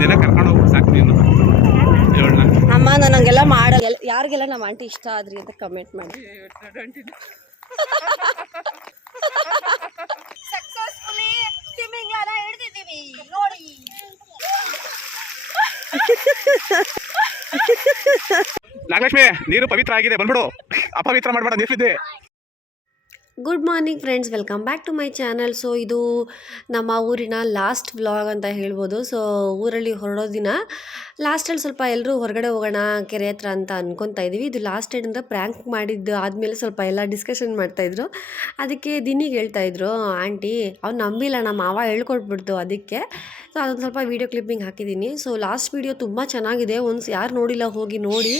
ಒಂದಿನ ಕರ್ಕೊಂಡು ಹೋಗಿ ಸಾಕು ನೀನು ಅಮ್ಮ. ನನಗೆಲ್ಲ ಮಾಡಲ್ಲ. ಯಾರಿಗೆಲ್ಲ ನಮ್ಮ ಆಂಟಿ ಇಷ್ಟ ಆದ್ರಿ ಅಂತ ಕಮೆಂಟ್ ಮಾಡಿ. ನಾಗಲಕ್ಷ್ಮಿ, ನೀರು ಪವಿತ್ರ ಆಗಿದೆ, ಬಂದ್ಬಿಡು. ಅಪವಿತ್ರ ಮಾಡಬೇಡ, ನೀರಿದೆ. Good morning friends, welcome back to my channel. So ಇದು ನಮ್ಮ ಊರಿನ ಲಾಸ್ಟ್ ವ್ಲಾಗ್ ಅಂತ ಹೇಳ್ಬೋದು. ಸೊ ಊರಲ್ಲಿ ಹೊರಡೋ ದಿನ ಲಾಸ್ಟಲ್ಲಿ ಸ್ವಲ್ಪ ಎಲ್ಲರೂ ಹೊರಗಡೆ ಹೋಗೋಣ ಕೆರೆ ಹತ್ರ ಅಂತ ಅನ್ಕೊತಾ ಇದ್ದೀವಿ. ಇದು ಲಾಸ್ಟ್ ಡೇಟಿಂದ ಪ್ರ್ಯಾಂಕ್ ಮಾಡಿದ್ದು ಆದಮೇಲೆ ಸ್ವಲ್ಪ ಎಲ್ಲ ಡಿಸ್ಕಷನ್ ಮಾಡ್ತಾಯಿದ್ರು. ಅದಕ್ಕೆ ದಿನಿಗೆ ಹೇಳ್ತಾಯಿದ್ರು ಆಂಟಿ, ಅವ್ನು ನಂಬಿಲ್ಲ, ನಮ್ಮ ಮಾವ ಹೇಳ್ಕೊಟ್ಬಿಡ್ತು. ಅದಕ್ಕೆ ಸೊ ಅದೊಂದು ಸ್ವಲ್ಪ ವೀಡಿಯೋ ಕ್ಲಿಪ್ಪಿಂಗ್ ಹಾಕಿದ್ದೀನಿ. ಸೊ ಲಾಸ್ಟ್ ವೀಡಿಯೋ ತುಂಬ ಚೆನ್ನಾಗಿದೆ. ಯಾರು ನೋಡಿಲ್ಲ ಹೋಗಿ ನೋಡಿ.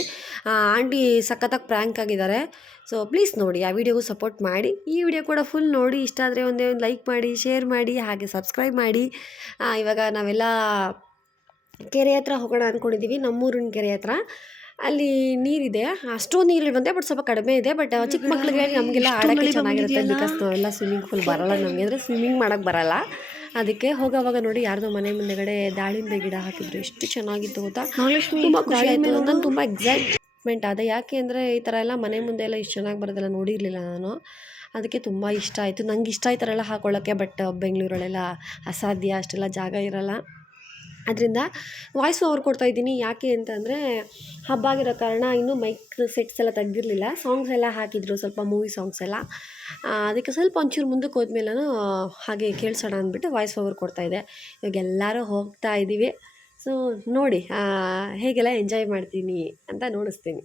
ಆಂಟಿ ಸಖತ್ತಾಗಿ ಪ್ರ್ಯಾಂಕ್ ಆಗಿದ್ದಾರೆ. ಸೊ ಪ್ಲೀಸ್ ನೋಡಿ, ಆ ವಿಡಿಯೋಗೂ ಸಪೋರ್ಟ್ ಮಾಡಿ. ಈ ವಿಡಿಯೋ ಕೂಡ ಫುಲ್ ನೋಡಿ, ಇಷ್ಟ ಆದರೆ ಒಂದೇ ಒಂದು ಲೈಕ್ ಮಾಡಿ, ಶೇರ್ ಮಾಡಿ, ಹಾಗೆ ಸಬ್ಸ್ಕ್ರೈಬ್ ಮಾಡಿ. ಇವಾಗ ನಾವೆಲ್ಲ ಕೆರೆ ಹತ್ರ ಹೋಗೋಣ ಅಂದ್ಕೊಂಡಿದ್ದೀವಿ, ನಮ್ಮೂರಿನ ಕೆರೆ ಹತ್ರ. ಅಲ್ಲಿ ನೀರಿದೆ, ಅಷ್ಟೊಂದು ನೀರು ಬಂದೆ, ಬಟ್ ಸ್ವಲ್ಪ ಕಡಿಮೆ ಇದೆ. ಬಟ್ ಚಿಕ್ಕ ಮಕ್ಳಿಗೆ ನಮಗೆಲ್ಲ ಆಡೋಕ್ಕೆ ಚೆನ್ನಾಗಿರುತ್ತೆ. ಬಿಕಾಸ್ ನಾವೆಲ್ಲ ಸ್ವಿಮ್ಮಿಂಗ್ ಫುಲ್ ಬರೋಲ್ಲ ನಮಗೆ, ಅಂದರೆ ಸ್ವಿಮ್ಮಿಂಗ್ ಮಾಡೋಕ್ಕೆ ಬರೋಲ್ಲ. ಅದಕ್ಕೆ ಹೋಗೋವಾಗ ನೋಡಿ ಯಾರ್ದೋ ಮನೆ ಮುಂದೆಗಡೆ ದಾಳಿಂಬೆ ಗಿಡ ಹಾಕಿದ್ರು, ಎಷ್ಟು ಚೆನ್ನಾಗಿತ್ತು ಗೊತ್ತಾ. ತುಂಬ ಖುಷಿ ಆಯಿತು. ನಾನು ತುಂಬ ಎಕ್ಸೈಟ್ಮೆಂಟ್ ಆದ. ಯಾಕೆ ಅಂದರೆ ಈ ಥರ ಎಲ್ಲ ಮನೆ ಮುಂದೆ ಎಲ್ಲ ಇಷ್ಟು ಚೆನ್ನಾಗಿ ಬರೋದೆಲ್ಲ ನೋಡಿರಲಿಲ್ಲ ನಾನು. ಅದಕ್ಕೆ ತುಂಬ ಇಷ್ಟ ಆಯಿತು. ನಂಗೆ ಇಷ್ಟ ಈ ಥರ ಎಲ್ಲ ಹಾಕೊಳ್ಳೋಕ್ಕೆ. ಬಟ್ ಬೆಂಗಳೂರಲ್ಲೆಲ್ಲ ಅಸಾಧ್ಯ, ಅಷ್ಟೆಲ್ಲ ಜಾಗ ಇರೋಲ್ಲ. ಅದರಿಂದ ವಾಯ್ಸ್ ಓವರ್ ಕೊಡ್ತಾಯಿದ್ದೀನಿ. ಯಾಕೆ ಅಂತಂದರೆ ಹಬ್ಬ ಆಗಿರೋ ಕಾರಣ ಇನ್ನೂ ಮೈಕ್ ಸೆಟ್ಸ್ ಎಲ್ಲ ತೆಗ್ದಿರಲಿಲ್ಲ. ಸಾಂಗ್ಸ್ ಎಲ್ಲ ಹಾಕಿದ್ರು, ಸ್ವಲ್ಪ ಮೂವಿ ಸಾಂಗ್ಸ್ ಎಲ್ಲ. ಅದಕ್ಕೆ ಸ್ವಲ್ಪ ಒಂಚೂರು ಮುಂದಕ್ಕೆ ಹೋದ್ಮೇಲೂ ಹಾಗೆ ಕೇಳಿಸೋಣ ಅಂದ್ಬಿಟ್ಟು ವಾಯ್ಸ್ ಓವರ್ ಕೊಡ್ತಾಯಿದ್ದೆ. ಇವಾಗ ಎಲ್ಲರೂ ಹೋಗ್ತಾ ಇದ್ದೀವಿ. ಸೊ ನೋಡಿ ಹೇಗೆಲ್ಲ ಎಂಜಾಯ್ ಮಾಡ್ತೀನಿ ಅಂತ ನೋಡಿಸ್ತೀನಿ.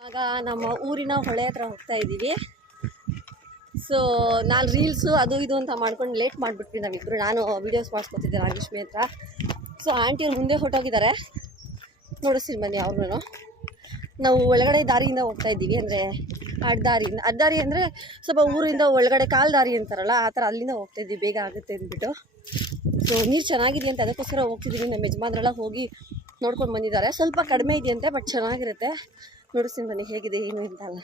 ಆಗ ನಮ್ಮ ಊರಿನ ಹೊಳೆ ಹತ್ರ ಹೋಗ್ತಾ ಇದ್ದೀವಿ. ಸೊ ನಾನು ರೀಲ್ಸು ಅದು ಇದು ಅಂತ ಮಾಡ್ಕೊಂಡು ಲೇಟ್ ಮಾಡಿಬಿಟ್ವಿ ನಾವಿಬ್ಬರು. ನಾನು ವೀಡಿಯೋಸ್ ಮಾಡಿಸ್ಕೊತಿದ್ದೆ ನಾಗಲಕ್ಷ್ಮಿ ಹತ್ರ. ಸೊ ಆಂಟಿಯವ್ರು ಮುಂದೆ ಹೊರಟೋಗಿದ್ದಾರೆ, ನೋಡಿಸ್ತೀನಿ ಬನ್ನಿ ಅವ್ರನ್ನೂ. ನಾವು ಒಳಗಡೆ ದಾರಿಯಿಂದ ಹೋಗ್ತಾ ಇದ್ದೀವಿ, ಅಂದರೆ ಅಡ್ಡದಾರಿ ಅಂದರೆ ಸ್ವಲ್ಪ ಊರಿಂದ ಒಳಗಡೆ ಕಾಲು ದಾರಿ ಅಂತಾರಲ್ಲ, ಆ ಥರ ಅಲ್ಲಿಂದ ಹೋಗ್ತಾ ಇದ್ದೀವಿ, ಬೇಗ ಆಗುತ್ತೆ ಅಂದ್ಬಿಟ್ಟು. ಸೊ ನೀರು ಚೆನ್ನಾಗಿದೆ ಅಂತ ಅದಕ್ಕೋಸ್ಕರ ಹೋಗ್ತಿದ್ದೀವಿ. ನಮ್ಮ ಯಜಮಾನ್ರೆಲ್ಲ ಹೋಗಿ ನೋಡ್ಕೊಂಡು ಬಂದಿದ್ದಾರೆ. ಸ್ವಲ್ಪ ಕಡಿಮೆ ಇದೆಯಂತೆ, ಬಟ್ ಚೆನ್ನಾಗಿರುತ್ತೆ. ನೋಡಿಸ್ತೀನಿ ಬನ್ನಿ ಹೇಗಿದೆ ಏನು ಅಂತ ಅಲ್ಲ.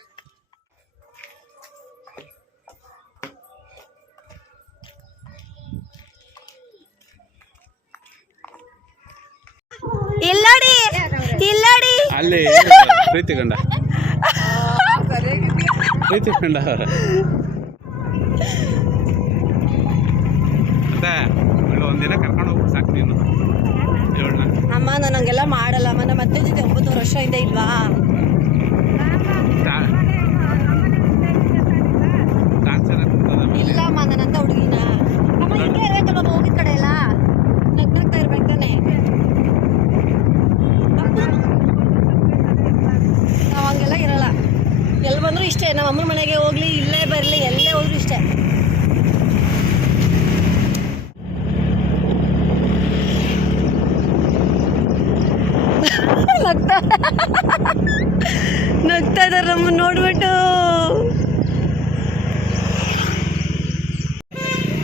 ಇಲ್ಲಡಿ ಅಲ್ಲಿ ಪ್ರೀತಿ ಗಂಡ ಒಂದಿನ ಕರ್ಕೊಂಡು ಹೋಗಿ ಸಾಕು ನೀನು. ಅಮ್ಮ ನನಗೆಲ್ಲ ಮಾಡಲ್ಲ. ನಮ್ಮ ಅತ್ತೆ ಜೊತೆ 9 ವರ್ಷದಿಂದ ಇಲ್ವಾ. ಇಲ್ಲಮ್ಮ, ನನ್ನಂತ ಹುಡುಗಿನ ಅಮ್ಮ ಹಿಂಗೆ ಇರ್ಬೇಕಲ್ವ, ಹೋಗಿದ ಕಡೆ ಎಲ್ಲ ನಗ್ನಗ್ತಾ ಇರ್ಬೇಕು ತಾನೆ. ನಾವು ಹಂಗೆಲ್ಲ ಇರಲ್ಲ. ಎಲ್ಲಿ ಬಂದರೂ ಇಷ್ಟೇ. ನಮ್ಮ ಅಮ್ಮನ ಮನೆಗೆ ಹೋಗ್ಲಿ, ಇಲ್ಲೇ ಬರಲಿ, ಎಲ್ಲೇ ಹೋದ್ರು ಇಷ್ಟೇ. ನಗ್ತಾ ಇದ್ದಾರೆ ನಮ್ಮನ್ನು ನೋಡ್ಬಿಟ್ಟು.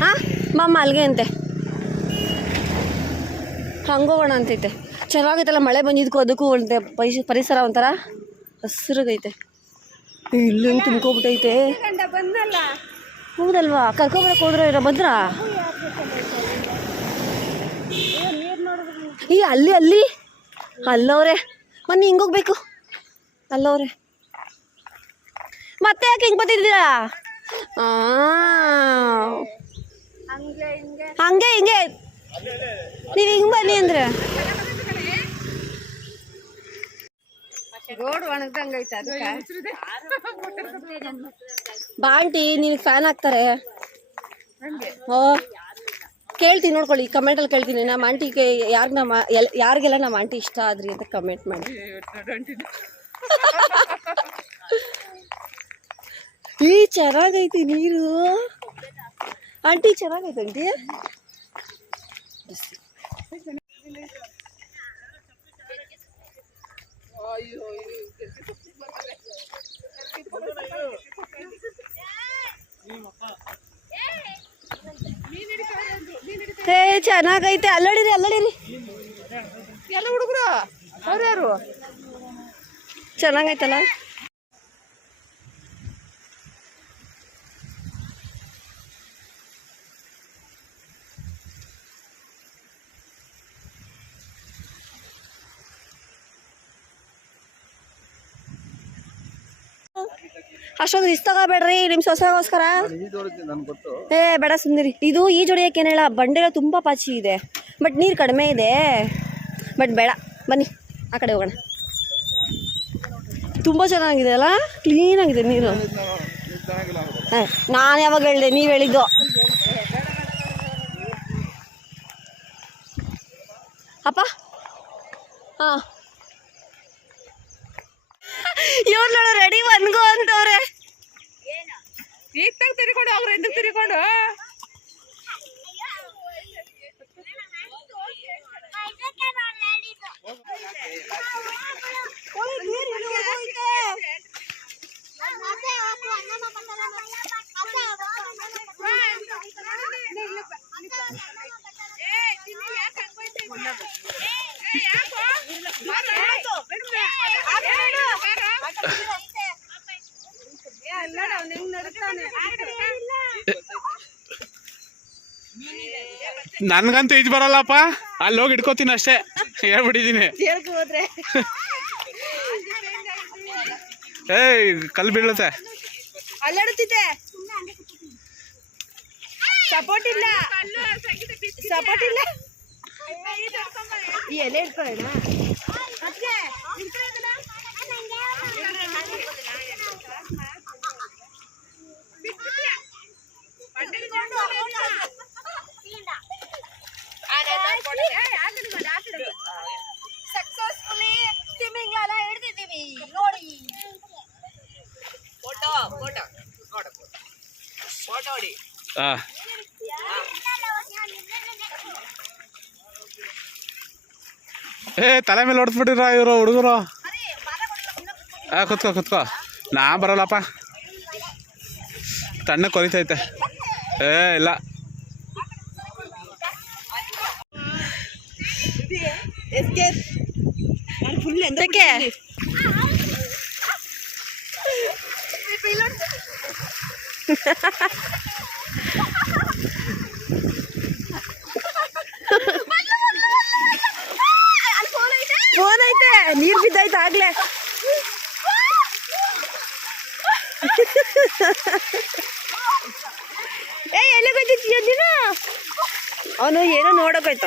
ಹಾಂ ಮಮ್ಮ ಅಲ್ಲಿಗೆ ಅಂತೆ ಹಂಗೋಗೋಣ ಅಂತೈತೆ. ಚೆನ್ನಾಗೈತಲ್ಲ, ಮಳೆ ಬಂದಿದ್ದಕ್ಕೂ ಅದಕ್ಕೂ ಒಂದೇ ಪರಿಸರ ಒಂಥರ ಹಸಿರಾಗೈತೆ. ಇಲ್ಲಿ ಹೆಂಗೆ ತುಂಬ್ಕೊಬಿಟ್ಟೈತೆ. ಹೌದಲ್ವಾ, ಕರ್ಕೊಬರಕ್ಕೆ ಹೋದ್ರೆ ಇರೋ ಭದ್ರ. ಈ ಅಲ್ಲಿ ಅಲ್ಲವ್ರೆ, ಮೊನ್ನೆ ಹಿಂಗೋಗ್ಬೇಕು. ಅಲ್ಲವ್ರೆ, ಮತ್ತೆ ಯಾಕೆ ಹಿಂಗೆ ಬಂದಿದ್ದೀರಾ? ಹಂಗೆ ಹಿಂಗೆ ನೀವು ಹಿಂಗೆ ಬನ್ನಿ ಅಂದ್ರೆ ಬಾಂಟಿ ನಿನಗೆ ಫ್ಯಾನ್ ಹಾಕ್ತಾರೆ. ಓ ಕೇಳ್ತೀನಿ, ನೋಡ್ಕೊಳ್ಳಿ, ಕಮೆಂಟಲ್ಲಿ ಕೇಳ್ತೀನಿ. ನಮ್ಮ ಆಂಟಿಗೆ ಯಾರಿಗೆಲ್ಲ ನಮ್ಮ ಆಂಟಿ ಇಷ್ಟ ಆದ್ರಿ ಅಂತ ಕಮೆಂಟ್ ಮಾಡಿ. ಈ ಚೆನ್ನಾಗೈತಿ ನೀರು ಆಂಟಿ, ಚೆನ್ನಾಗೈತೆ ಆಂಟಿ. ಏ ಚೆನ್ನಾಗೈತೆ, ಅಲ್ಲಡಿರಿ ಎಲ್ಲ ಹುಡುಗರು ಅವ್ರು ಯಾರು? ಚೆನ್ನಾಗೈತಲ್ಲ. ಅಷ್ಟೊಂದು ರಿಸ್ಕ್ ತಗೋಬೇಡ್ರಿ ನಿಮ್ಮ ಸೊಸೆಗೋಸ್ಕರ. ಏ ಬೇಡ ಸುಂದರಿ, ಇದು ಈ ಜೋಡಿಯಕ್ಕೆ ಏನು ಹೇಳ, ಬಂಡೆಲ್ಲ ತುಂಬ ಪಾಚಿ ಇದೆ, ಬಟ್ ನೀರು ಕಡಿಮೆ ಇದೆ. ಬಟ್ ಬೇಡ, ಬನ್ನಿ ಆ ಕಡೆ ಹೋಗೋಣ. ತುಂಬ ಚೆನ್ನಾಗಿದೆ ಅಲ್ಲ, ಕ್ಲೀನಾಗಿದೆ ನೀರು. ನಾನು ಯಾವಾಗ ಹೇಳಿದೆ, ನೀವು ಹೇಳಿದ್ದು. ಅಪ್ಪ ಹಾಂ, ಇವ್ರು ನೋಡು ರೆಡಿ ಒನ್ಗೋ ಅಂತವ್ರೆ. ಈಗ ತಂಗ ತಿರ್ಕೊಂಡು ಅವ್ರು ಎಂದಕ್ಕೆ ತಿರ್ಕೊಂಡು ನನ್ಗಂತೂ ಈಜ್ ಬರಲ್ಲಪ್ಪ, ಅಲ್ಲಿ ಹೋಗಿ ಇಟ್ಕೋತೀನಿ ಅಷ್ಟೇ, ಹೇಳ್ಬಿಟ್ಟಿದ್ದೀನಿ. ಏಯ್ ಕಲ್ಲು ಬೀಳುತ್ತೆ. ಅಲ್ಲಾಡುತ್ತಿದ್ದೆ, ಸಪೋರ್ಟ್ ಇಲ್ಲ. ಈ ಎಲೆ ಇಟ್ಕೊಳ್ಳೋಣ. ಸಕ್ಸಸ್ಫುಲಿ ಸ್ವಿಮ್ಮಿಂಗ್ ಎಲ್ಲ ಹಿಡ್ದಿದ್ದೀವಿ ನೋಡಿ. ಏ ತಲೆ ಮೇಲೆ ಹೊಡೆದ್ಬಿಟ್ಟಿರ ಇವರು ಹುಡುಗರು. ಕುತ್ಕೋ, ನಾ ಬರಲ್ಲಪ್ಪ, ತಣ್ಣ ಕೊರಿತೈತೆ. ಏ ಇಲ್ಲ, ಫೋನ್ ಐತೆ, ನೀರು ಬಿದ್ದಾಯ್ತು ಆಗ್ಲೇ. ಏ ಎಲ್ಲಿಗೋಯ್ತಿದ್ಯ ನೀನು? ಅವನು ಏನೋ ನೋಡೋಕಾಯ್ತ.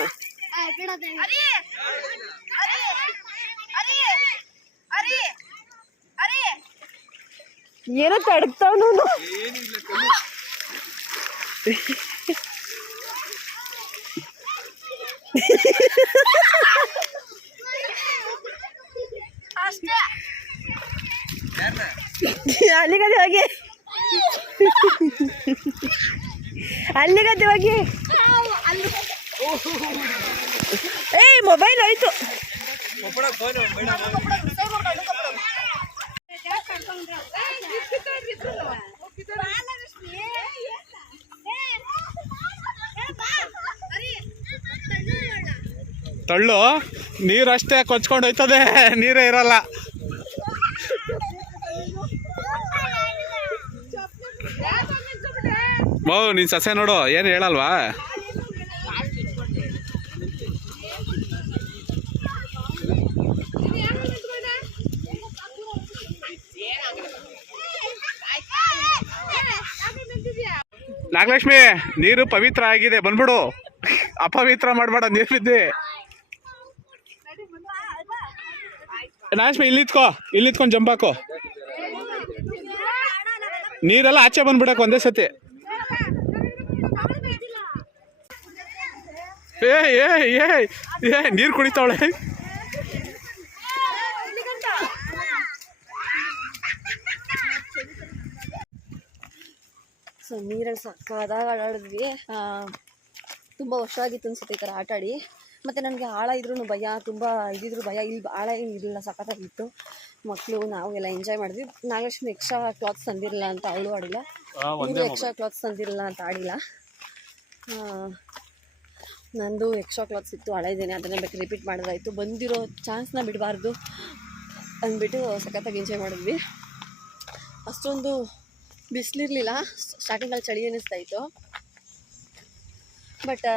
ಏನೋ ತಡಕ್ತಾವನು. ಅಲ್ಲಿಗದೆ ಹೋಗಿ, ಅಲ್ಲಿಗದೆ ಹೋಗಿ. ಏಯ್ ಮೊಬೈಲ್ ಹೋಯ್ತು. ತಳ್ಳು, ನೀರಷ್ಟೇ ಕೊಚ್ಕೊಂಡು ಹೋಯ್ತದೆ, ನೀರೇ ಇರಲ್ಲ. ನೀನ್ ಸಸ್ಯ ನೋಡು, ಏನು ಹೇಳಲ್ವಾ? ನಾಗಲಕ್ಷ್ಮಿ, ನೀರು ಪವಿತ್ರ ಆಗಿದೆ, ಬಂದ್ಬಿಡು. ಅಪವಿತ್ರ ಮಾಡಬೇಡ, ನೀರು ಬಿದ್ದಿ. ನಾಗಲಕ್ಷ್ಮಿ ಇಲ್ಲಿತ್ಕೊಂಡು ಜಂಪಾಕು. ನೀರೆಲ್ಲ ಆಚೆ ಬಂದ್ಬಿಡಕ್ಕೆ ಒಂದೇ ಸತಿ. ಏ ನೀರು ಕುಡಿತಾವಳೆ. ಸೊ ನೀರಲ್ಲಿ ಸಕ್ಕದಾಗ ಆಟಾಡಿದ್ವಿ. ತುಂಬ ವರ್ಷ ಆಗಿತ್ತು ಅನ್ಸುತ್ತೆ ಈ ಥರ ಆಟಾಡಿ. ಮತ್ತು ನನಗೆ ಆಳ ಇದ್ರೂ ಭಯ, ತುಂಬ ಇದಿದ್ರು ಭಯ. ಇಲ್ಲಿ ಆಳ ಇರಲಿಲ್ಲ, ಸಖತ್ತಾಗಿತ್ತು. ಮಕ್ಕಳು ನಾವು ಎಲ್ಲ ಎಂಜಾಯ್ ಮಾಡಿದ್ವಿ. ನಾಗಲಕ್ಷ್ಮಿ ಎಕ್ಸ್ಟ್ರಾ ಕ್ಲಾತ್ಸ್ ತಂದಿರಲಿಲ್ಲ ಅಂತ ಅವಳು ಆಡಿಲ್ಲ, ಇವರು ಎಕ್ಸ್ಟ್ರಾ ಕ್ಲಾತ್ಸ್ ತಂದಿರಲಿಲ್ಲ ಅಂತ ಆಡಿಲ್ಲ. ನಂದು ಎಕ್ಸ್ಟ್ರಾ ಕ್ಲಾತ್ಸ್ ಇತ್ತು, ಹಳೆದೇನೆ, ಅದನ್ನೇ ಬೇಕು ರಿಪೀಟ್ ಮಾಡೋದಾಯಿತು. ಬಂದಿರೋ ಚಾನ್ಸ್ನ ಬಿಡಬಾರ್ದು ಅಂದ್ಬಿಟ್ಟು ಸಖತ್ತಾಗಿ ಎಂಜಾಯ್ ಮಾಡಿದ್ವಿ. ಅಷ್ಟೊಂದು ಬಿಸಿಲಿರಲಿಲ್ಲ, ಸ್ಟಾರ್ಟಿಂಗಲ್ಲಿ ಚಳಿ ಅನ್ನಿಸ್ತಾ ಇತ್ತು. ಬಟ್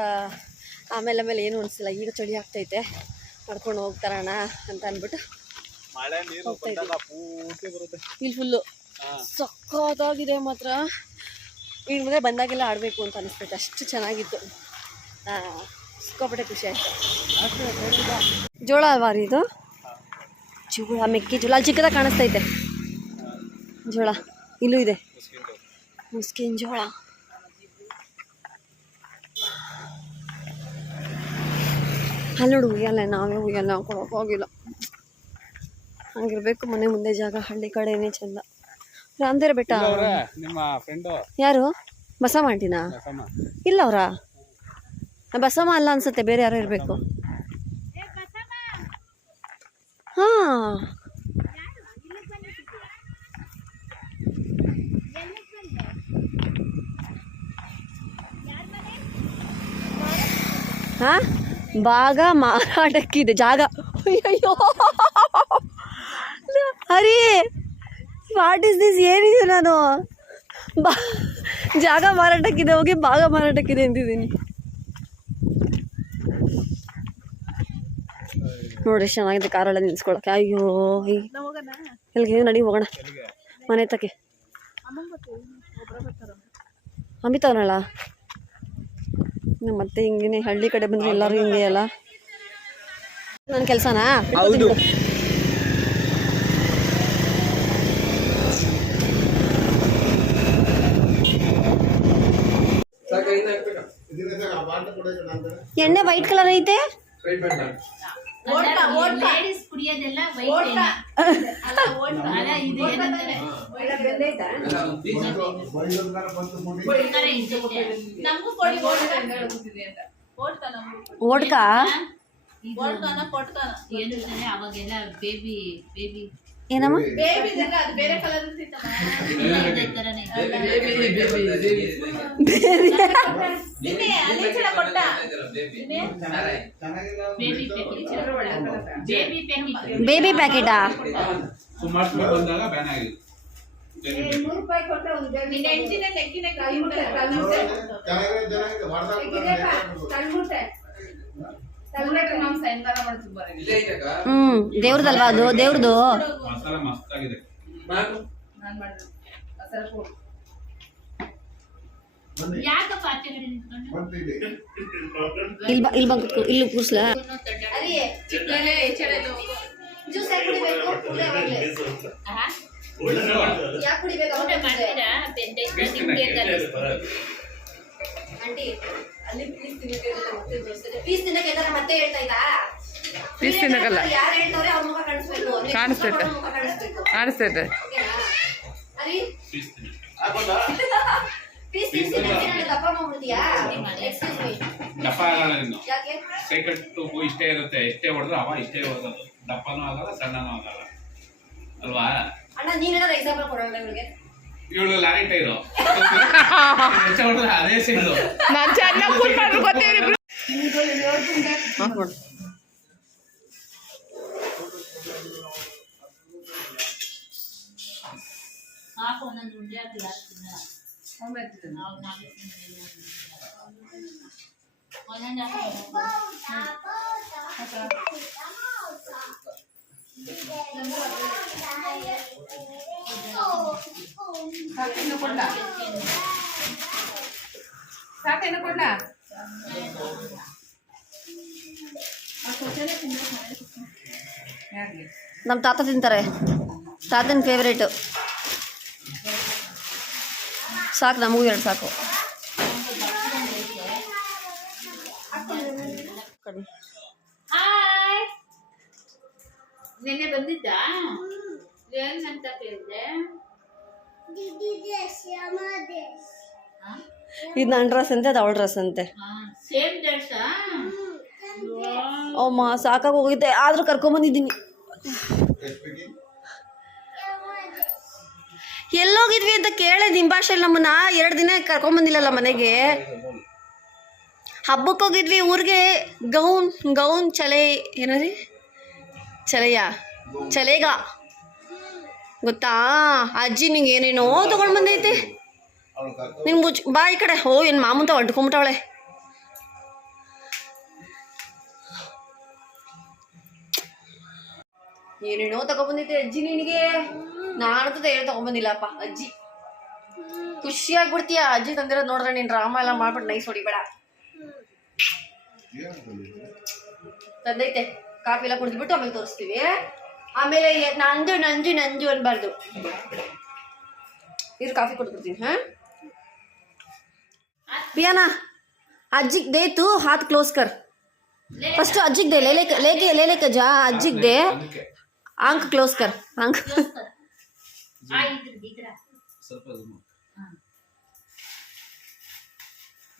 ಆಮೇಲೆ ಏನು ಅನಿಸಿಲ್ಲ. ಈಗ ಚಳಿ ಆಗ್ತೈತೆ, ನಡ್ಕೊಂಡು ಹೋಗ್ತಾರಣ ಅಂತ ಅಂದ್ಬಿಟ್ಟು ಇಲ್ಲಿ ಫುಲ್ಲು ಸಕ್ಕತ್ತಾಗಿದೆ ಮಾತ್ರ. ಈಗ ಮುಂದೆ ಬಂದಾಗೆಲ್ಲ ಆಡಬೇಕು ಅಂತ ಅನಿಸ್ತೈತೆ, ಅಷ್ಟು ಚೆನ್ನಾಗಿತ್ತು. ಸಿಕ್ಕಾಪಟ್ಟೆ ಖುಷಿ ಆಯಿತು. ಜೋಳ ಅಲ್ವಾ ರೀ ಇದು? ಜೋಳ, ಮೆಕ್ಕೆಜೋಳ ಅಲ್ಲಿ ಚಿಕ್ಕದಾಗಿ ಕಾಣಿಸ್ತೈತೆ ಜೋಳ. ಇಲ್ಲೂ ಇದೆ ಮುಸ್ಕಿನ ಜೋಳ. ಅಲ್ಲಿ ನೋಡು ಉಯ್ಯಲ್ಲ, ನಾವೇ ಉಯ್ಯಲ್ಲ ಕೊಡೋಕೆ ಹೋಗಿಲ್ಲ. ಹಂಗಿರ್ಬೇಕು ಮನೆ ಮುಂದೆ ಜಾಗ, ಹಳ್ಳಿ ಕಡೆನೇ ಚಂದ. ರಾಮದೇವ್ರ ಬೆಟ್ಟ. ನಿಮ್ಮ ಫ್ರೆಂಡು ಯಾರು? ಬಸಮ್ಮ ಆಂಟಿನಾ? ಇಲ್ಲ ಅವರಾ? ಬಸಮ್ಮ ಅಲ್ಲ ಅನ್ಸುತ್ತೆ, ಬೇರೆ ಯಾರೋ ಇರಬೇಕು. ಹಾಂ, ಹಾಂ ಭಾಗ ಮಾರಾಟಕ್ಕಿದೆ ಜಾಗ. ಅಯ್ಯೋ ಹರಿ, ವಾಟ್ ಇಸ್ ದಿಸ್? ಏನಿದೆ ನಾನು ಜಾಗ ಮಾರಾಟಕ್ಕಿದೆ ಹೋಗಿ ಭಾಗ ಮಾರಾಟಕ್ಕಿದೆ ಅಂತಿದ್ದೀನಿ. ನೋಡಿ ಚೆನ್ನಾಗಿದೆ ಕಾರೊಳಗೆ ನಿಲ್ಸ್ಕೊಳಕ್ಕೆ. ಅಯ್ಯೋ ಎಲ್ಲಿಗೆ ನಡಿ ಹೋಗೋಣ ಮನೆ ತಕ್ಕೆ. ಅಂಬಿತವನಲ್ಲ ಮತ್ತೆ ಹಿಂಗೇನೆ ಹಳ್ಳಿ ಕಡೆ ಬಂದರೆ ಎಲ್ಲರೂ ಹಿಂಗೆ ಅಲ್ಲ. ನನ್ನ ಕೆಲಸನಾ? ಹೌದು. ಎಣ್ಣೆ ವೈಟ್ ಕಲರ್ ಐತೆ. ಓಡ್ಕಾ ಏನಮ್ಮ? ಬೇಬಿ ಪ್ಯಾಕೆಟಾ? ದೇವ್ರದಲ್ವಾ ಅದು? ದೇವ್ರದು ಇಲ್ಲಿ ಕೂರ್ಸ್ಲಾ? ಪೀಸ್ ತಿನ್ನಕಲ್ಲ, ಕಾಣಿಸ್ತೈತೆ ಕಾಣಿಸ್ತೈತೆ. ದಪ್ಪ ಆಗಲ್ಲ, ಇನ್ನು ಕೈ ಕಟ್ಟು ಇಷ್ಟೇ ಇರುತ್ತೆ. ಎಷ್ಟೇ ಹೊಡೆದ್ರು ಅವ ಇಷ್ಟೇ ಹೊಡೆದದು, ದಪ್ಪನೂ ಆಗಲ್ಲ ಸಣ್ಣನೂ ಆಗಲ್ಲ ಅಲ್ವಾ? ಇವಳು ಲಾರಿ ಟೈರು ಹೊಡೆದ್ರೆ ಅದೇ ಸೈಜು. ನಾನು ಚೆನ್ನಾಗಿ ಕೂಲ್ ಮಾಡ್ರು ಗೊತ್ತೇವ್ರಿ. ನಮ್ಮ ತಾತ ತಿಂತಾರೆ, ತಾತನ ಫೇವ್ರೇಟು. ಸಾಕು, ನಮಗೂ 2 ಸಾಕು. ನಿನ್ನೆ ಬಂದಿದ್ದ ಏನಂತ ಕೇಳಿದೆ? ಇದು ನನ್ನ ಡ್ರೆಸ್ ಅಂತೆ, ಅದು ಅವಳ ಡ್ರೆಸ್ ಅಂತೆ. Same dress. ಅಮ್ಮ ಸಾಕಾಗಿ ಹೋಗಿದ್ದೆ, ಆದರೂ ಕರ್ಕೊಂಬಂದಿದ್ದೀನಿ. ಎಲ್ಲೋಗಿದ್ವಿ ಅಂತ ಕೇಳೆ ನಿಮ್ಮ ಭಾಷೆಯಲ್ಲಿ ನಮ್ಮನ್ನ 2 ದಿನ ಕರ್ಕೊಂಬಂದಿಲ್ಲಲ್ಲ ಮನೆಗೆ. ಹಬ್ಬಕ್ಕೆ ಹೋಗಿದ್ವಿ ಊರಿಗೆ. ಗೌನ್ ಚಲೆ ಏನರಿ ಚಲೆಗ ಗೊತ್ತಾ? ಅಜ್ಜಿ ನಿಂಗೆ ಏನೇನೋ ತೊಗೊಂಡು ಬಂದೈತೆ. ನಿಂಗೆ ಬಾ ಈ ಕಡೆ. ಏನು ಮಾಮೂಂತ ಹೊಂಟ್ಕೊಂಬಿಟ್ಟವಳೆ. ಏನೇನೋ ತಗೊಂಡ್ಬಂದೈತೆ ಅಜ್ಜಿ ನಿನಗೆ. ನಾನಂತೂ ಏನು ತಗೊಂಡ್ಬಂದಿಲ್ಲಪ್ಪ. ಅಜ್ಜಿ ಖುಷಿಯಾಗ್ಬಿಡ್ತೀಯ ಅಜ್ಜಿ ತಂದಿರೋದು ನೋಡಿದ್ರೆ. ನೀನು ಡ್ರಾಮ ಎಲ್ಲ ಮಾಡ್ಬಿಟ್ಟು ನೈಸ್ ಹೊಡಿಬೇಡ. ತಂದೈತೆ ಕಾಫಿ ಎಲ್ಲ ಕುಡಿದ್ಬಿಟ್ಟು ಆಮೇಲೆ ತೋರಿಸ್ತೀವಿ. ಆಮೇಲೆ ನಂಜು ಅನ್ಬಾರ್ದು. ಇದು ಕಾಫಿ ಕೊಟ್ಬಿಡ್ತೀನಿ. ಹಾಂ पियाना अज्जी दे तू हाथ क्लोज कर. फर्स्ट अज्जी दे ले लेके जा. अज्जी दे आंख क्लोज कर. आंख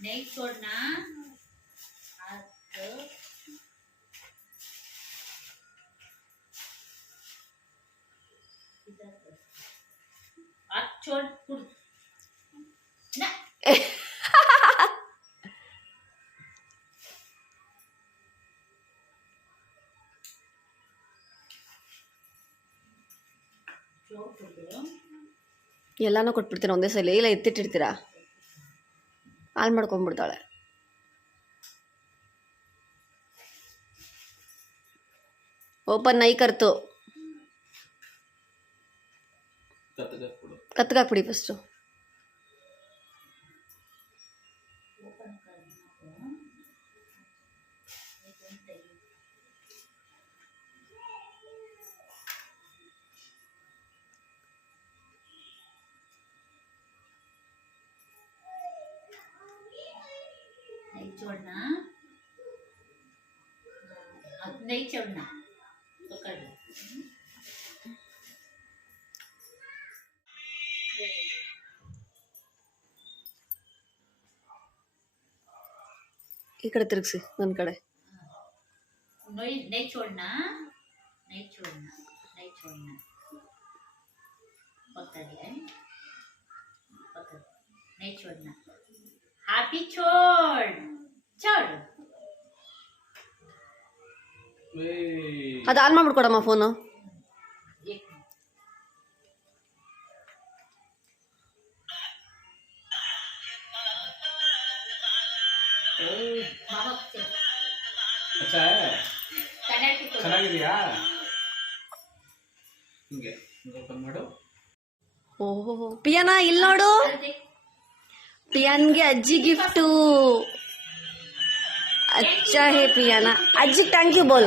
नहीं छोड़ना. हाथ छोड़ ना. ಎಲ್ಲಾನು ಕೊಟ್ಬಿಡ್ತೀನಿ ಒಂದೇ ಸಲ. ಇಲ್ಲ ಎತ್ತಿಟ್ಟಿರ್ತೀರಾ? ಹಾಳು ಮಾಡ್ಕೊಂಡ್ಬಿಡ್ತಾಳೆ. ಓಪನ್ ನೈ ಕರ್ತು ಕತ್ಗಾಕ್ಬಿಡಿ ಫಸ್ಟು. नहीं छोड़ना. नहीं छोड़ना. पकड़ लो. ಈ ಕಡೆ ತಿರುಗಿಸಿ ನನ್ನ ಕಡೆ. नहीं छोड़ना. नहीं छोड़ना. नहीं छोड़ना. पकड़. नहीं छोड़ना. हाथी छोड़. ಅದು ಆನ್ ಮಾಡ್ಬಿಡ್ಕೊಡಮ್ಮ ಫೋನು. ಚೆನ್ನಾಗಿದೆಯಾ? ಹಿಂಗೆ ಓಪನ್ ಮಾಡು. ಓಹೋ ಪಿಯಾನ ಇಲ್ಲಿ ನೋಡು. ಪಿಯಾನ್ಗೆ ಅಜ್ಜಿ ಗಿಫ್ಟು. अच्छा है पियाना. अज्जी थैंक यू बोल.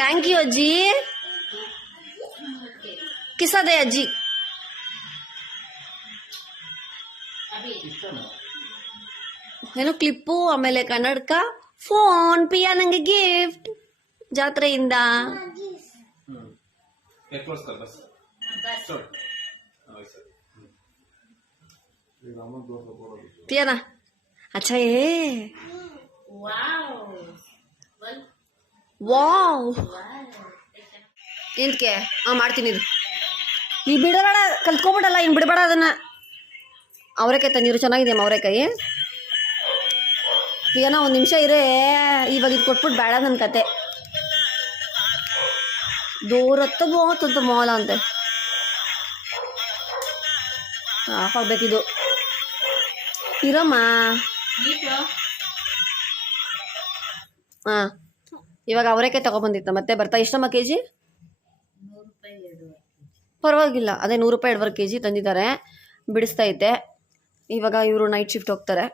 थैंक यू अज्जी. किसा दे अज्जी. ಏನು ಕ್ಲಿಪ್ಪು, ಆಮೇಲೆ ಕನ್ನಡಕ, ಫೋನ್. ಪಿಯಾನಂಗೆ ಗಿಫ್ಟ್ ಜಾತ್ರೆಯಿಂದ. पियाना अच्छा है. ವಾವ್ ಏನಕ್ಕೆ? ಮಾಡ್ತೀನಿ ಇದು. ಈ ಬಿಡಬೇಡ, ಕಲ್ತ್ಕೊಬಿಡಲ್ಲ. ಇನ್ನು ಬಿಡಬೇಡ ಅದನ್ನ. ಅವರೆಕಾಯಿ ತಂದಿರು, ಚೆನ್ನಾಗಿದೆ ಅಮ್ಮ ಅವರೆಕಾಯಿ. ಪಿಯಾನ ಒಂದು ನಿಮಿಷ ಇರೇ. ಇವಾಗ ಇದು ಕೊಟ್ಬಿಟ್ಟು ಬೇಡ ನನ್ನ ಕತೆ. ದೂರತ್ತ ಬೋತಂತ ಮೋಲ ಅಂತೆ. ಆಫ್ ಆಗ್ಬೇಕಿದು. ಇರಮ್ಮ. ಹಾಂ ಇವಾಗ ಅವರೆಕಾಯಿ ತೊಗೊಬಂದಿತ್ತ ಮತ್ತೆ ಬರ್ತಾ. ಎಷ್ಟಮ್ಮ ಕೆ ಜಿ? ಪರವಾಗಿಲ್ಲ, ಅದೇ 100 ರೂಪಾಯಿ 2 ಕೆ ಜಿ ತಂದಿದ್ದಾರೆ. ಬಿಡಿಸ್ತೈತೆ. ಇವಾಗ ಇವರು ನೈಟ್ ಶಿಫ್ಟ್ ಹೋಗ್ತಾರೆ.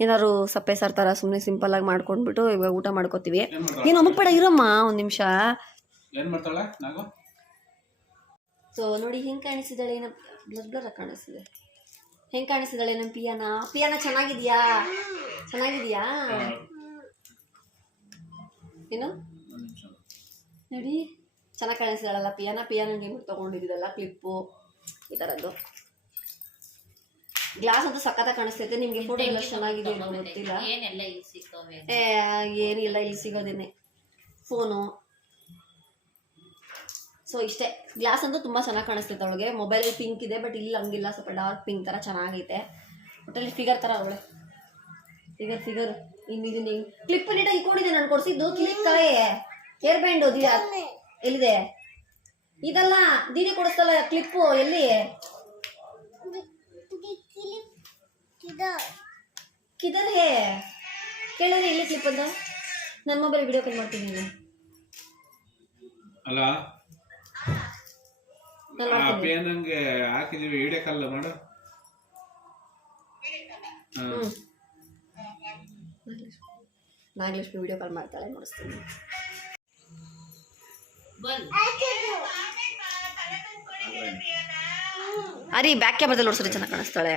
ಏನಾದ್ರು ಸಪ್ಪೆ ಸಾರು ಥರ ಸುಮ್ಮನೆ ಸಿಂಪಲ್ಲಾಗಿ ಮಾಡ್ಕೊಂಡ್ಬಿಟ್ಟು ಇವಾಗ ಊಟ ಮಾಡ್ಕೋತೀವಿ. ಏನು ಅಮ್ಮಬೇಡ, ಇರಮ್ಮ ಒಂದು ನಿಮಿಷ. ಸೊ ನೋಡಿ ಹೆಂಗೆ ಕಾಣಿಸಿದಾಳೆ. ಬ್ಲರ್ ಕಾಣಿಸ್ತಿದೆ. ಹೆಂಗೆ ಕಾಣಿಸಿದಾಳೆ ನಮ್ಮ ಪಿಯಾನ. ಪಿಯಾನ ಚೆನ್ನಾಗಿದೆಯಾ? ಚೆನ್ನಾಗಿದೆಯಾ? ಏನು ನೋಡಿ ಚೆನ್ನಾಗಿ ಕಾಣಿಸಿದಾಳಲ್ಲ ಪಿಯಾನ. ಪಿಯಾನಂಗೆ ತೊಗೊಂಡಿದ್ದೀರಲ್ಲ ಕ್ಲಿಪ್ಪು ಈ ಥರದ್ದು. ಗ್ಲಾಸ್ ಅಂತೂ ಸಖತ್ತಾಗಿ ಕಾಣಿಸ್ತೈತೆ. ನಿಮಗೆ ಫೋಟೋ ಎಲ್ಲ ಚೆನ್ನಾಗಿದೆ ಏನೋ ಗೊತ್ತಿಲ್ಲ. ಏನೆಲ್ಲ ಇಲ್ಲಿ ಸಿಕ್ಕವೆ ಏನಿಲ್ಲ, ಇಲ್ಲಿ ಸಿಗೋದೇನೆ ಫೋನು. ಸೊ ಇಷ್ಟೇ. ಗ್ಲಾಸ್ ಅಂತೂ ತುಂಬ ಚೆನ್ನಾಗಿ ಕಾಣಿಸ್ತೈತೆ ಅವಳಿಗೆ. ಮೊಬೈಲಲ್ಲಿ ಪಿಂಕ್ ಇದೆ, ಬಟ್ ಇಲ್ಲಿ ಹಂಗಿಲ್ಲ, ಸ್ವಲ್ಪ ಡಾರ್ಕ್ ಪಿಂಕ್ ಥರ ಚೆನ್ನಾಗೈತೆ. ಒಟ್ಟಲ್ಲಿ ಫಿಗರ್ ಥರ ಅವಳೆ. ಫಿಗರ್ ಇನ್ನಿದ್ದೀನಿ ಕ್ಲಿಪ್ ನೀಟಾಗಿ ಇಟ್ಕೊಂಡಿದ್ದೆ ನಾನು ಕೊಡಿಸಿದ್ದು. ಕ್ಲಿಪ್ ತಲೆ ಹೇರ್ ಬ್ಯಾಂಡು ಎಲ್ಲಿದೆ? ಇದಲ್ಲ, ದೀದಿ ಕೊಡಿಸ್ತಲ್ಲ ಕ್ಲಿಪ್ಪು. ಎಲ್ಲಿ ಕಿದರ್ ಹೇ ಕೇಳಿದ್ರೆ ಇಲ್ಲಿ ಕ್ಲಿಪ್ ಅಂತ. ನನ್ನ ಮೊಬೈಲ್ ವಿಡಿಯೋ ಕಾಲ್ ಮಾಡ್ತೀನಿ ನಾನು. ಅಲ್ಲ ನಂಗೆ ಹಾಕಿದೀವಿ ವಿಡಿಯೋ ಕಾಲ್ ಮಾಡು. ನಾಗಲಕ್ಷ್ಮಿ ವಿಡಿಯೋ ಕಾಲ್ ಮಾಡ್ತಾಳೆ, ನೋಡಿಸ್ತೀನಿ. ಅರಿ ಬ್ಯಾಕ್ ಕ್ಯಾಮ್ರಾದಲ್ಲಿ ನೋಡ್ಸೋರಿ ಚೆನ್ನಾಗಿ ಕಾಣಿಸ್ತಾಳೆ.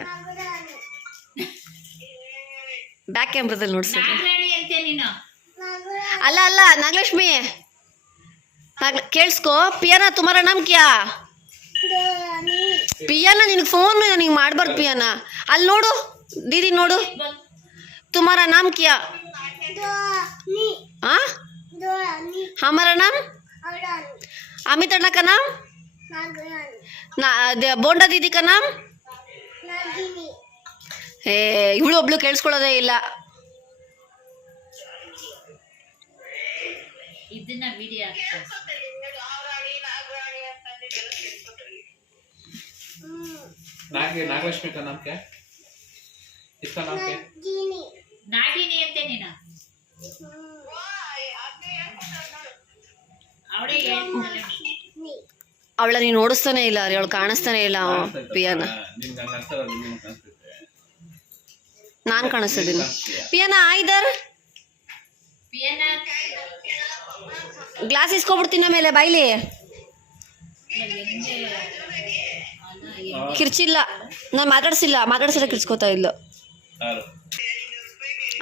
ಬ್ಯಾಕ್ ಕ್ಯಾಮ್ರಾದಲ್ಲಿ ನೋಡ್ಸೋರಿ. ಅಲ್ಲ ಅಲ್ಲ ನಾಗಲಕ್ಷ್ಮಿ, ಕೇಳಿಸ್ಕೋ. ಪಿಯಾನ ತುಮಾರ ನಾಮ್ ಕ್ಯಾ? ಪಿಯಾನ ನಿನಗೆ ಫೋನ್ ನನಗೆ ಮಾಡಬಾರ್ದು ಪಿಯಾನ. ಅಲ್ಲಿ ನೋಡು ದೀದಿ ನೋಡು. ತುಮಾರ ನಾಮ್ ಕ್ಯಾ? हाँ हमारा नाम अमित अण्णा का नाम बोंडा दीदी का नाम ಇವಳು ಒಬ್ಳು ಕೇಳಿಸ್ಕೊಳ್ಳೋದೇ ಇಲ್ಲ. ಇದನ್ನ ವಿಡಿಯೋ नागलक्ष्मी का नाम क्या? इसका नाम क्या? ನಾಗಿನಿ ಅಂತ ನೀನು ಅವಳೇ ಅವಳ ನೀನು ನೋಡಿಸ್ತಾನೆ ಇಲ್ಲ, ಅವಳು ಕಾಣಿಸ್ತಾನೆ ಇಲ್ಲ. ಪಿಯಾನ ನಾನು ಕಾಣಿಸ್ತಿದ್ದೀನಿ. ಪಿಯಾನ ಆಯ್ದರ್ ಗ್ಲಾಸ್ ಇಸ್ಕೊಬಿಡ್ತೀನಿ ಆಮೇಲೆ ಬಾಯ್ಲಿ. ಕಿರ್ಚಿಲ್ಲ, ನಾನು ಮಾತಾಡ್ಸಿಲ್ಲ ಕಿರ್ಚ್ಕೋತಾ ಇಲ್ಲ.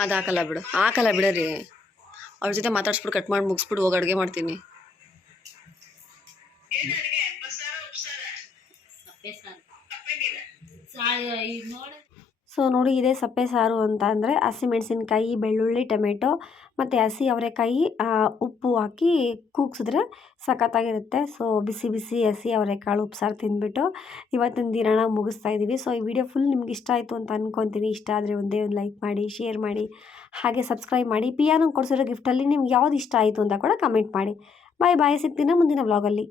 ಅದು ಹಾಕಲ್ಲ ಬಿಡರಿ. ಅವ್ರ ಜೊತೆ ಮಾತಾಡ್ಸ್ಬಿಟ್ಟು ಕಟ್ ಮಾಡಿ ಮುಗಿಸ್ಬಿಟ್ಟು ಹೋಗಿ ಅಡುಗೆ ಮಾಡ್ತೀನಿ. ಸೊ ನೋಡಿ, ಇದೇ ಸಪ್ಪೆ ಸಾರು ಅಂತ ಅಂದರೆ ಹಸಿಮೆಣಸಿನ್ಕಾಯಿ, ಬೆಳ್ಳುಳ್ಳಿ, ಟೊಮೆಟೊ ಮತ್ತು ಹಸಿ ಅವರೆಕಾಯಿ, ಉಪ್ಪು ಹಾಕಿ ಕೂಗ್ಸಿದ್ರೆ ಸಖತ್ತಾಗಿರುತ್ತೆ. ಸೊ ಬಿಸಿ ಬಿಸಿ ಹಸಿ ಅವರೆಕಾಳು ಉಪ್ಸಾರು ತಿಂದ್ಬಿಟ್ಟು ಇವತ್ತಿನ ದಿನನ ಮುಗಿಸ್ತಾ ಇದ್ದೀವಿ. ಸೊ ಈ ವಿಡಿಯೋ ಫುಲ್ ನಿಮ್ಗೆ ಇಷ್ಟ ಆಯಿತು ಅಂತ ಅಂದ್ಕೊತೀನಿ. ಇಷ್ಟ ಆದರೆ ಒಂದೇ ಒಂದು ಲೈಕ್ ಮಾಡಿ, ಶೇರ್ ಮಾಡಿ, ಹಾಗೆ ಸಬ್ಸ್ಕ್ರೈಬ್ ಮಾಡಿ. ಪಿಯಾನಂಗೆ ಕೊಡಿಸಿರೋ ಗಿಫ್ಟಲ್ಲಿ ನಿಮ್ಗೆ ಯಾವ್ದು ಇಷ್ಟ ಆಯಿತು ಅಂತ ಕೂಡ ಕಮೆಂಟ್ ಮಾಡಿ. ಬಾಯ್ ಸಿಗ್ತೀನಿ ಮುಂದಿನ ವ್ಲಾಗಲ್ಲಿ.